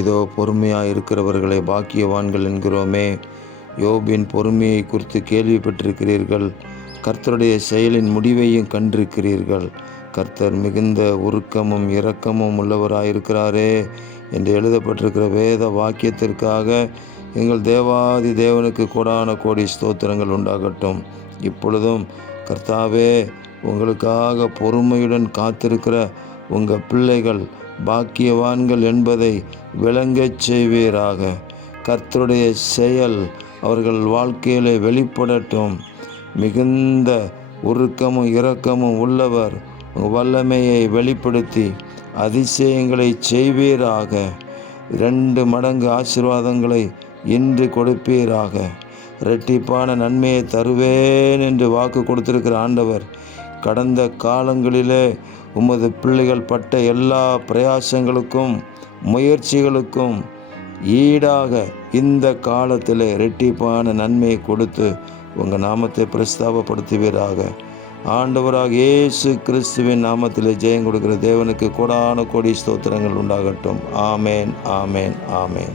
இதோ பொறுமையாக இருக்கிறவர்களை பாக்கியவான்கள் என்கிறோமே. யோபின் பொறுமையை குறித்து கேள்விப்பட்டிருக்கிறீர்கள். கர்த்தருடைய செயலின் முடிவையும் கண்டிருக்கிறீர்கள். கர்த்தர் மிகுந்த உருக்கமும் இரக்கமும் உள்ளவராயிருக்கிறாரே என்று எழுதப்பட்டிருக்கிற வேத வாக்கியத்திற்காக எங்கள் தேவாதி தேவனுக்கு கோடான கோடி ஸ்தோத்திரங்கள் உண்டாகட்டும். இப்பொழுதும் கர்த்தாவே, உங்களுக்காக பொறுமையுடன் காத்திருக்கிற உங்கள் பிள்ளைகள் பாக்கியவான்கள் என்பதை விளங்கச் செய்வீராக. கர்த்தருடைய செயல் அவர்கள் வாழ்க்கையிலே வெளிப்படட்டும். மிகுந்த உருக்கமும் இரக்கமும் உள்ளவர், வல்லமையை வெளிப்படுத்தி அதிசயங்களை செய்வீராக. 2 மடங்கு ஆசீர்வாதங்களை இன்று கொடுப்பீராக. இரட்டிப்பான நன்மையை தருவேன் என்று வாக்கு கொடுத்திருக்கிற ஆண்டவர், கடந்த காலங்களிலே உமது பிள்ளைகள் பட்ட எல்லா பிரயாசங்களுக்கும் முயற்சிகளுக்கும் ஈடாக இந்த காலத்தில் இரட்டிப்பான நன்மையை கொடுத்து உங்கள் நாமத்தை பிரஸ்தாபப்படுத்துவீராக. ஆண்டவராக இயேசு கிறிஸ்துவின் நாமத்தில் ஜெயம் கொடுக்கிற தேவனுக்கு கோடான கோடி ஸ்தோத்திரங்கள் உண்டாகட்டும். ஆமேன், ஆமேன், ஆமேன்.